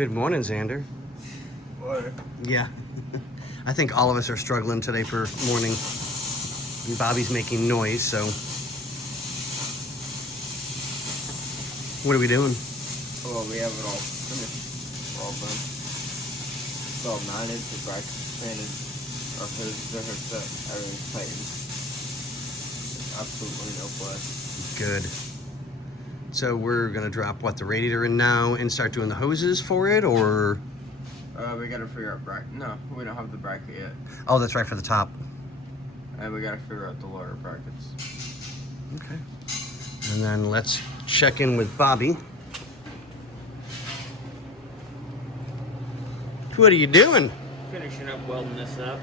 Good morning, Xander. What? Yeah. I think all of us are struggling today for morning. And Bobby's making noise, so. What are we doing? Well, we have it all finished. We're all done. It's all mounted, the brackets painted, our hoses are hooked up, everything's tightened. There's absolutely no play. Good. So we're gonna drop what, the radiator in now and start doing the hoses for it, or? We gotta figure out bracket. No, we don't have the bracket yet. Oh, that's right, for the top. And we gotta figure out the lower brackets. Okay. And then let's check in with Bobby. What are you doing? Finishing up welding this up.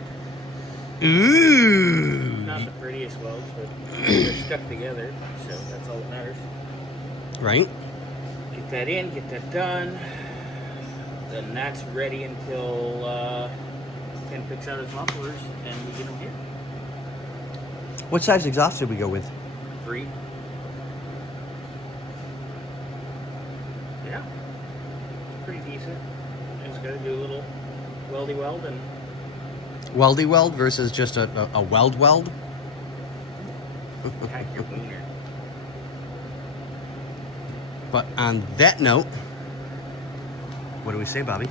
Ooh. Not the prettiest welds, but they're stuck together, so that's all that matters. Right? Get that in, get that done. Then that's ready until Ken picks out his mufflers and we get them here. What size exhaust did we go with? 3. Yeah. Pretty decent. Just gotta do a little weldy weld and Weldy weld versus just a weld weld? hack your wiener. But on that note, what do we say, Bobby?